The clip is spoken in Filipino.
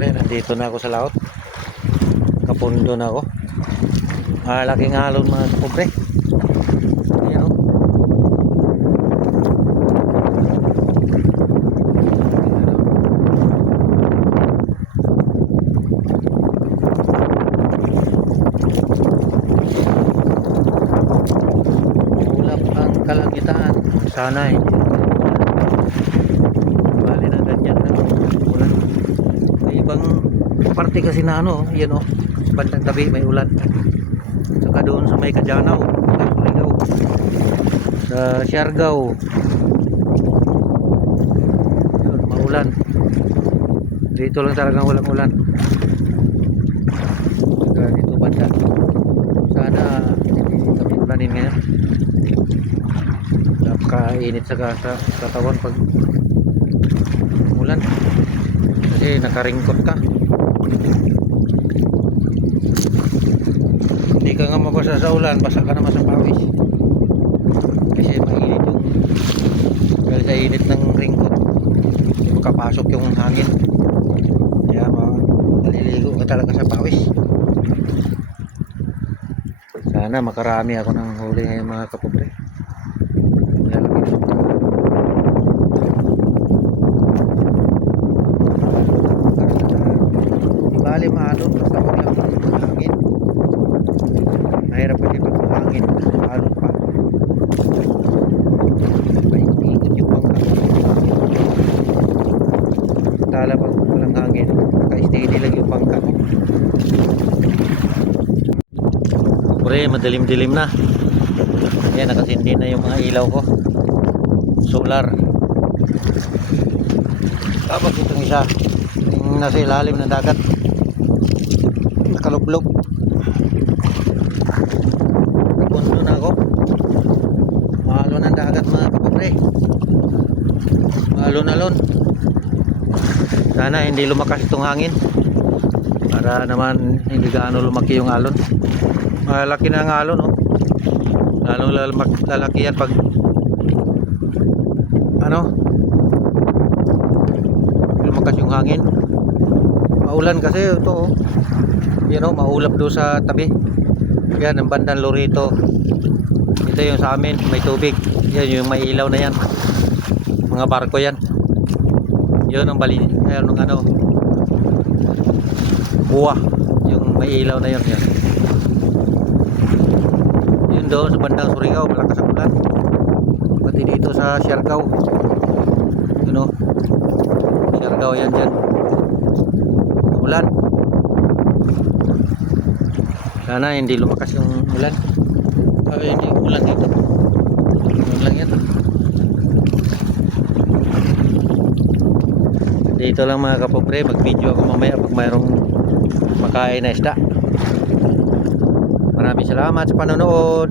kapobre, nandito na ako sa laot. Kapundo na ako. Malaking alon mga kapobre. Ayan o. Ulap ang kalangitan. Sana eh. Bali na ganyan na ulan. May ibang parte kasi na ano, yan o. Bandang tabi may ulan. Saka doon sa may Kajanaw, sa Siargao, doon maulan. Dito lang talagang walang ulan. Saka dito banda. Sana hindi kami ulanin ngayon. Napakainit sa katawan pag ulan. Kasi nakaringkot ka. Hindi ka nga mabasa sa ulan, basa ka naman sa pawis. Kasi mainit yung dahil sa init ng ringkot, makapasok yung hangin. Kaya maliligo ka talaga sa pawis. Sana makarami ako ng huli ngayon mga kapobre. Bali maalo, basta wag lang hangin. Mahirap kasi pag hangin, alon pa. Paikot yung bangka. Tala pag walang hangin, ka-steady lang yung bangka mo. Pre, madilim-dilim na. Ayan, nakasindi na yung mga ilaw ko. Solar. Tapos itong isa, yung nasa ilalim ng dagat. Nakalublog. Napundo na ako. Mahalo ng dagat mga kapobre. Alon-alon. Sana hindi lumakas itong hangin para naman hindi gaano lumaki yung alon. Malaki na ang alon, oh. Lalong lalaki yan pag ano, lumakas yung hangin. Maulan kasi ito, oh. Yan o, maulap doon sa tabi. Yan, ang bandang Lorito. Ito yung sa amin, may tubig. Yan yung may ilaw na yan. Mga barko yan. Yun ang bali, yan ang ano, buwa. Yung may ilaw na yan. Yan. Yun doon sa bandang Surigao, malakas ang ulan. Pati dito sa Siargao. Yun o. Siargao yan dyan. Ulan. Sana hindi lumakas yung ulan. Hindi yung ulan dito. Ulan yan. Dito lang mga kapobre, mag-video ako mamaya pag mayroong makain na isda. Maraming salamat sa panonood.